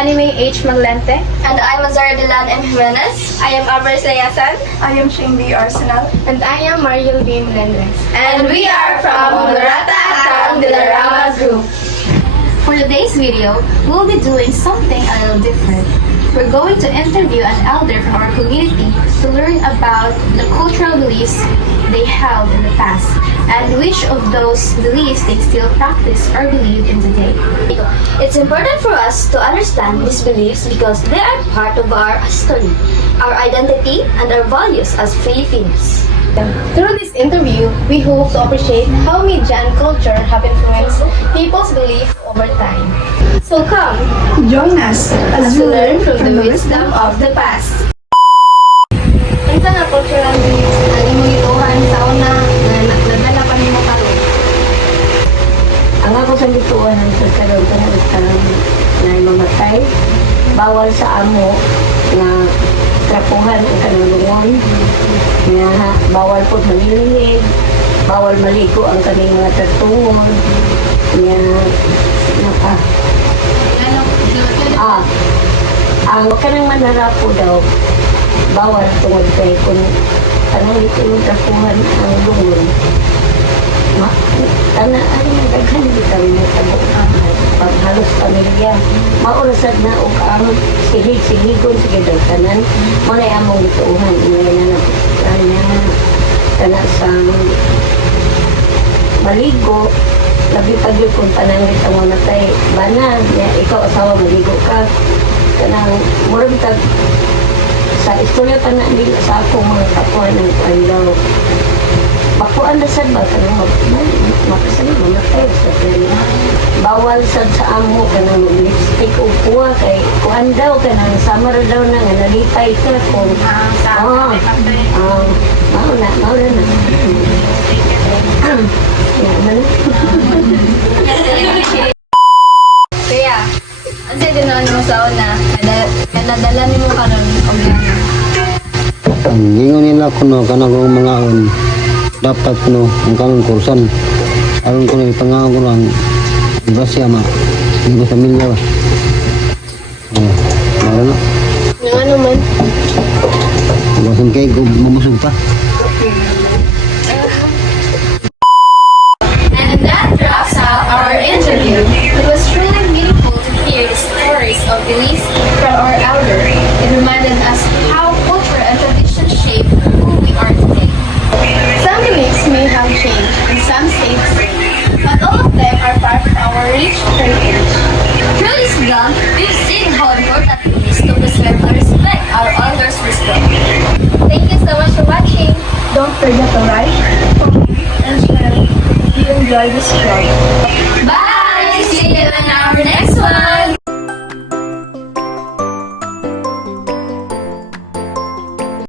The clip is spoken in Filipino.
Hanime H. Maglente. And I'm Azara Dilan M. Jimenez. I am Abras Layasan. I am Shingbi Arsenal. And I am Mariel B. Melendez. And we are from Honorata Atang de la Rama Group. For today's video, we'll be doing something a little different. We're going to interview an elder from our community to learn about the cultural beliefs they held in the past and which of those beliefs they still practice or believe in today. It's important for us to understand these beliefs because they are part of our history, our identity, and our values as Filipinos. Through this interview, we hope to appreciate how media and culture have influenced people's belief over time. So come, Join us as we learn from the wisdom of the past. unsa nga cultural beliefs na imong gituhan sa una na nadala pa nimo karon? Ang ako sa bituan ng karon na mamatay, bawal sa amo na trapuhan ang kanulungon, nga bawal po manilid, bawal maligo ang kaming mga tatungon, ang kanang manarapo daw, bawal tungod kay kung kanang itong trapuhan ang lungon. Daghan bitaw mo pag halos pamilya maurasad na og ang silig-siligon sa gidagkanan mo na among gituuhan kana sa maligo labi pag yun kung panangit ang mamatay bana ikaw asawa maligo ka kanang murag tag sa istorya pa na nila sa akong mga kapuan ng pandaw bakuan na sad ba kanang makasali mamatay sa kanya bawal sad sa amo kanang lipstick o kuha kay kuan daw kanang summer daw na nga nalipay ka kung mauna na Kaya, ano ginawa mo sa una? Nadala ni mo karon og yana. Ang gingon nila kuno kanang mga dapat kuno ang kanang kursan aron kuno ipangaon ko lang grasya ma hindi ko pamilya ba na Nga naman. basin kay mamusog pa. And that wraps up our interview. It was truly meaningful to hear the stories of beliefs from our elder. It reminded us how culture and tradition shape who we are today. Some beliefs may have changed and some stay the same, but all of them are part of our rich heritage. Through this vlog, we've seen how important it is to preserve and respect our elders' wisdom. Thank you so much for watching. Don't forget to like, comment, and share if you enjoy this vlog. Bye! See you in our next one!